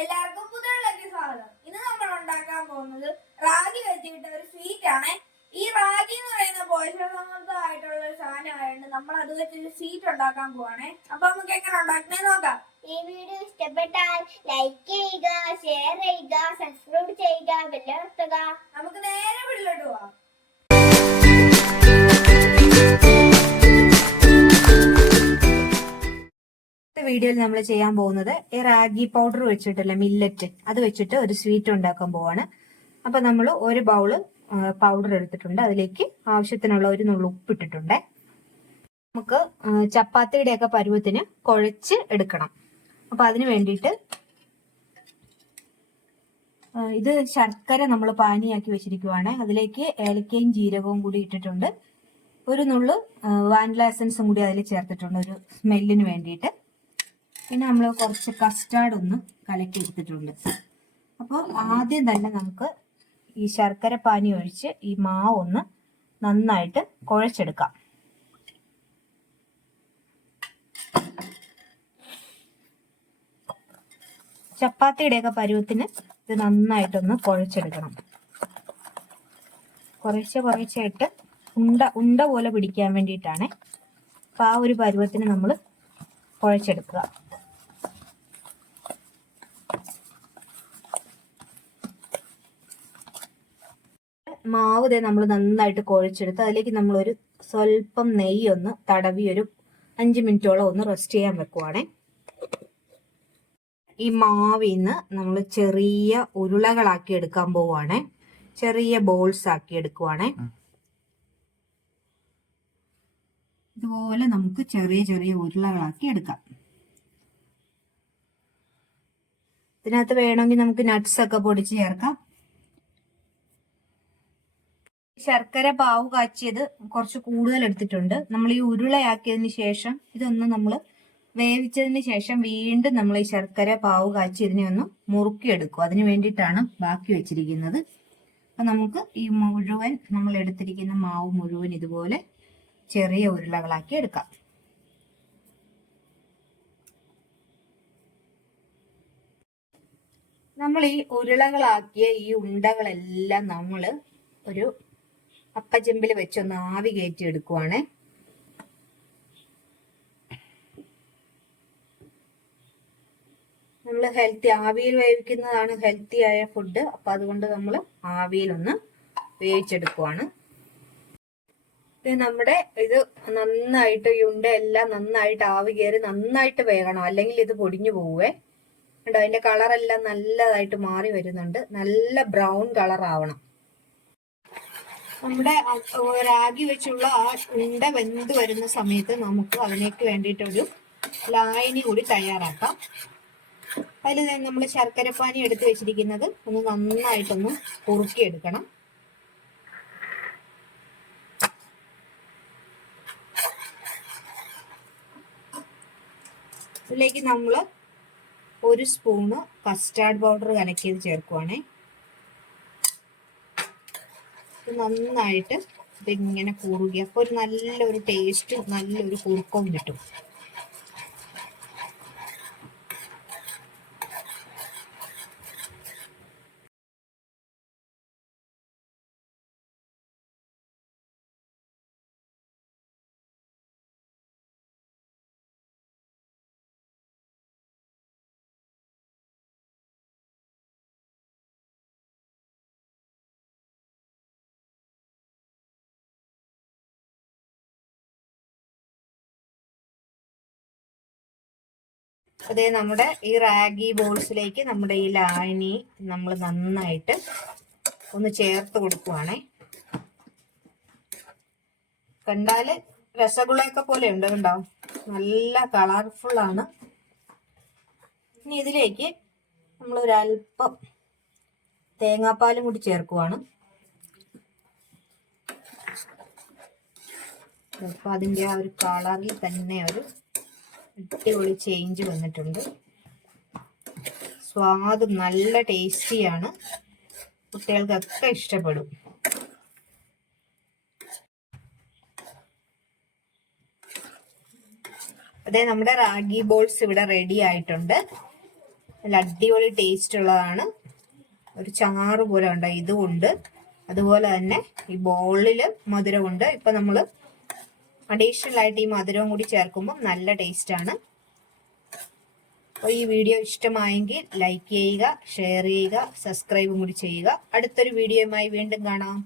എല്ലാവർക്കും പുതിയ സ്വാഗതം. ഇന്ന് നമ്മൾ ഉണ്ടാക്കാൻ പോകുന്നത് റാഗി വെച്ചിട്ട് ഒരു സ്വീറ്റ് ആണ്. ഈ റാഗി എന്ന് പറയുന്ന പോഷകസമൃദ്ധമായിട്ടുള്ള ഒരു സാധനമായതുകൊണ്ട് നമ്മൾ അത് വെച്ചൊരു സ്വീറ്റ് ഉണ്ടാക്കാൻ പോവാണേ. അപ്പൊ നമുക്ക് എങ്ങനെ ഉണ്ടാക്കണേ നോക്കാം. ഈ വീഡിയോ ഇഷ്ടപ്പെട്ടാൽ ലൈക്ക് ചെയ്യുക ഷെയർ ചെയ്യുക സബ്സ്ക്രൈബ് ചെയ്യുക ബെല്ലമർത്തുക നമുക്ക് നേരെ വീഡിയോയിൽ നമ്മൾ ചെയ്യാൻ പോകുന്നത് ഈ റാഗി പൗഡർ വെച്ചിട്ടുള്ള മില്ലറ്റ് അത് വെച്ചിട്ട് ഒരു സ്വീറ്റ് ഉണ്ടാക്കാൻ പോവാണ്. അപ്പൊ നമ്മൾ ഒരു ബൗൾ പൗഡർ എടുത്തിട്ടുണ്ട്. അതിലേക്ക് ആവശ്യത്തിനുള്ള ഒരു നുള്ളു ഉപ്പിട്ടിട്ടുണ്ട്. നമുക്ക് ചപ്പാത്തിയുടെ ഒക്കെ പരുവത്തിന് കുഴച്ച് എടുക്കണം. അപ്പൊ അതിന് വേണ്ടിയിട്ട് ഇത് ശർക്കര നമ്മൾ പാനിയാക്കി വെച്ചിരിക്കുവാണ്. അതിലേക്ക് ഏലക്കയും ജീരകവും കൂടി ഇട്ടിട്ടുണ്ട്. ഒരു നുള്ളു വാനില എസൻസും കൂടി അതിൽ ചേർത്തിട്ടുണ്ട്. ഒരു സ്മെല്ലിന് വേണ്ടിയിട്ട്. പിന്നെ നമ്മൾ കുറച്ച് കസ്റ്റാർഡ് ഒന്ന് കലക്കി എടുത്തിട്ടുണ്ട്. അപ്പോൾ ആദ്യം തന്നെ നമുക്ക് ഈ ശർക്കര പാനി ഒഴിച്ച് ഈ മാവ് ഒന്ന് നന്നായിട്ട് കുഴച്ചെടുക്കാം. ചപ്പാത്തിയുടെയൊക്കെ പരുവത്തിന് ഇത് നന്നായിട്ടൊന്ന് കുഴച്ചെടുക്കണം. കുറേശ്ശെ കുറേശ്ശായിട്ട് ഉണ്ട ഉണ്ട പോലെ പിടിക്കാൻ വേണ്ടിയിട്ടാണ്. അപ്പൊ ആ ഒരു പരുവത്തിന് നമ്മൾ കുഴച്ചെടുക്കുക. മാവ് ദേ നമ്മൾ നന്നായിട്ട് കുഴച്ചെടുത്ത് അതിലേക്ക് നമ്മൾ ഒരു സ്വല്പം നെയ്യ് ഒന്ന് തടവി ഒരു അഞ്ച് മിനിറ്റോളം ഒന്ന് റെസ്റ്റ് ചെയ്യാൻ വെക്കുവാണേ. ഈ മാവിന്ന് നമ്മൾ ചെറിയ ഉരുളകളാക്കി എടുക്കാൻ പോവാണേ ചെറിയ ബോൾസ് ആക്കി എടുക്കുവാണേ. ഇതുപോലെ നമുക്ക് ചെറിയ ചെറിയ ഉരുളകളാക്കി എടുക്കാം. ഇതിനകത്ത് വേണമെങ്കിൽ നമുക്ക് നട്ട്സ് ഒക്കെ പൊടിച്ച് ചേർക്കാം. ശർക്കര പാവ് കാച്ചിയത് കുറച്ച് കൂടുതൽ എടുത്തിട്ടുണ്ട്. നമ്മൾ ഈ ഉരുളയാക്കിയതിന് ശേഷം ഇതൊന്ന് നമ്മൾ വേവിച്ചതിന് ശേഷം വീണ്ടും നമ്മൾ ഈ ശർക്കര പാവ് കാച്ചി ഇതിനെ ഒന്ന് മുറുക്കിയെടുക്കും. അതിന് വേണ്ടിയിട്ടാണ് ബാക്കി വെച്ചിരിക്കുന്നത്. അപ്പൊ നമുക്ക് ഈ മുഴുവൻ നമ്മൾ എടുത്തിരിക്കുന്ന മാവ് മുഴുവൻ ഇതുപോലെ ചെറിയ ഉരുളകളാക്കി എടുക്കാം. നമ്മൾ ഈ ഉരുളകളാക്കിയ ഈ ഉണ്ടകളെല്ലാം നമ്മൾ ഒരു അപ്പച്ചെമ്പിൽ വെച്ചൊന്ന് ആവി കയറ്റി എടുക്കുവാണ്. നമ്മൾ ഹെൽത്തി ആവിയിൽ വേവിക്കുന്നതാണ് ഹെൽത്തി ആയ ഫുഡ്. അപ്പൊ അതുകൊണ്ട് നമ്മൾ ആവിയിലൊന്ന് വേവിച്ചെടുക്കുവാണ്. ഇത് നമ്മുടെ ഇത് നന്നായിട്ട് ഉണ്ട എല്ലാം നന്നായിട്ട് ആവി കയറി നന്നായിട്ട് വേകണം. അല്ലെങ്കിൽ ഇത് പൊടിഞ്ഞു പോവേ. കണ്ടോ? അതിന്റെ കളറെല്ലാം നല്ലതായിട്ട് മാറി വരുന്നുണ്ട്. നല്ല ബ്രൗൺ കളർ ആവണം നമ്മുടെ റാഗി വെച്ചുള്ള ആ ഉണ്ട വെന്ത് വരുന്ന സമയത്ത് നമുക്ക് അതിലേക്ക് വേണ്ടിയിട്ടൊരു ലായനി കൂടി തയ്യാറാക്കാം. അതിൽ നമ്മൾ ശർക്കരപ്പാനി എടുത്ത് വെച്ചിരിക്കുന്നത് ഒന്ന് നന്നായിട്ടൊന്ന് കുറുക്കിയെടുക്കണം. ഇതിലേക്ക് നമ്മൾ ഒരു സ്പൂണ് കസ്റ്റാർഡ് പൗഡർ കലക്കിയത് ചേർക്കുവാണേ. നന്നായിട്ട് ഇതിങ്ങനെ കുറുകി അപ്പോൾ ഒരു നല്ലൊരു ടേസ്റ്റും നല്ലൊരു കുറുക്കവും കിട്ടും. അതേ നമ്മുടെ ഈ റാഗി ബോൾസിലേക്ക് നമ്മുടെ ഈ ലായനി നമ്മൾ നന്നായിട്ട് ഒന്ന് ചേർത്ത് കൊടുക്കുവാണേ. കണ്ടാൽ രസഗുളയൊക്കെ പോലെ ഉണ്ട് കണ്ടോ? നല്ല കളർഫുൾ ആണ്. ഇനി ഇതിലേക്ക് നമ്മൾ ഒരല്പം തേങ്ങാപ്പാലും കൂടി ചേർക്കുവാണ്. അപ്പൊ അതിന്റെ ആ ഒരു കളറിൽ തന്നെ ഒരു അടിപൊളി ചേഞ്ച് വന്നിട്ടുണ്ട്. സ്വാദ് നല്ല ടേസ്റ്റിയാണ് കുട്ടികൾക്കൊക്കെ ഇഷ്ടപ്പെടും. അതെ നമ്മുടെ റാഗി ബോൾസ് ഇവിടെ റെഡി ആയിട്ടുണ്ട്. നല്ല അടിപൊളി ടേസ്റ്റ് ഉള്ളതാണ്. ഒരു ചാറ് പോലെ ഉണ്ട് ഇതുമുണ്ട് അതുപോലെ തന്നെ ഈ ബോളിൽ മധുരമുണ്ട്. ഇപ്പൊ നമ്മൾ അഡീഷണൽ ആയിട്ട് ഈ മധുരവും കൂടി ചേർക്കുമ്പോൾ നല്ല ടേസ്റ്റ് ആണ്. അപ്പോൾ ഈ വീഡിയോ ഇഷ്ടമായെങ്കിൽ ലൈക്ക് ചെയ്യുക ഷെയർ ചെയ്യുക സബ്സ്ക്രൈബും കൂടി ചെയ്യുക. അടുത്തൊരു വീഡിയോയുമായി വീണ്ടും കാണാം.